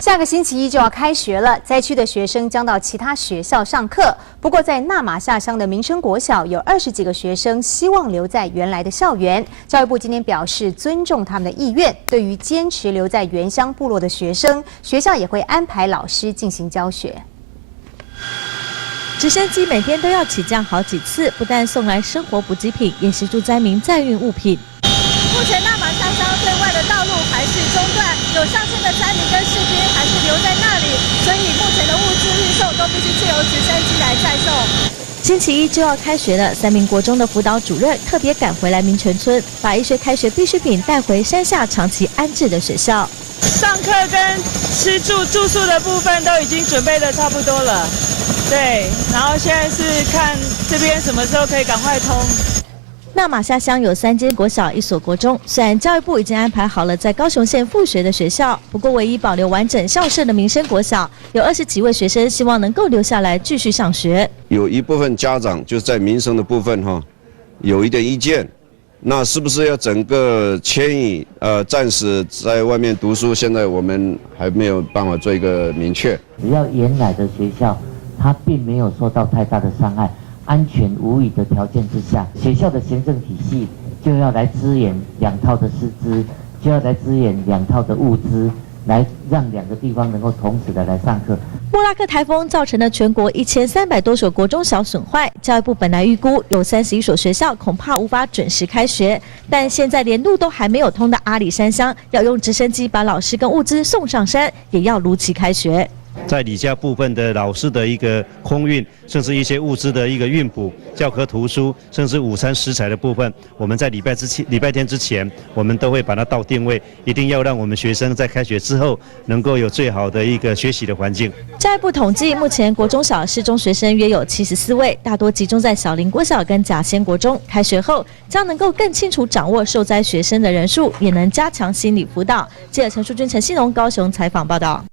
下个星期一就要开学了，灾区的学生将到其他学校上课。不过，在纳马夏乡的民生国小，有20几个学生希望留在原来的校园。教育部今天表示尊重他们的意愿，对于坚持留在原乡部落的学生，学校也会安排老师进行教学。直升机每天都要起降好几次，不但送来生活补给品，也协助灾民载运物品。目前纳马夏乡对外的道路还是中断，有上千的灾民跟士兵还是留在那里，所以目前的物资运送都必须借由直升机来载送。星期一就要开学了，3名国中的辅导主任特别赶回来民权村，把一些开学必需品带回山下长期安置的学校。上课跟住宿的部分都已经准备的差不多了，对，然后现在是看这边什么时候可以赶快通。纳马夏乡有3间国小，1所国中。虽然教育部已经安排好了在高雄县复学的学校，不过唯一保留完整校舍的民生国小，有20几位学生希望能够留下来继续上学。有一部分家长就是在民生的部分有一点意见，那是不是要整个迁移？暂时在外面读书，现在我们还没有办法做一个明确。只要原来的学校，它并没有受到太大的伤害。安全无虞的条件之下，学校的行政体系就要来支援2套的师资，就要来支援2套的物资，来让2个地方能够同时的来上课。莫拉克台风造成了全国1300多所国中小损坏，教育部本来预估有31所学校恐怕无法准时开学，但现在连路都还没有通的阿里山乡，要用直升机把老师跟物资送上山，也要如期开学。在底下部分的老师的一个空运，甚至一些物资的一个运补、教科图书，甚至午餐食材的部分，我们在礼拜天之前，我们都会把它到定位，一定要让我们学生在开学之后能够有最好的一个学习的环境。教育部统计，目前国中小适中学生约有74位，大多集中在小林国小跟甲仙国中。开学后将能够更清楚掌握受灾学生的人数，也能加强心理辅导。记者陈淑君、陈希农高雄采访报道。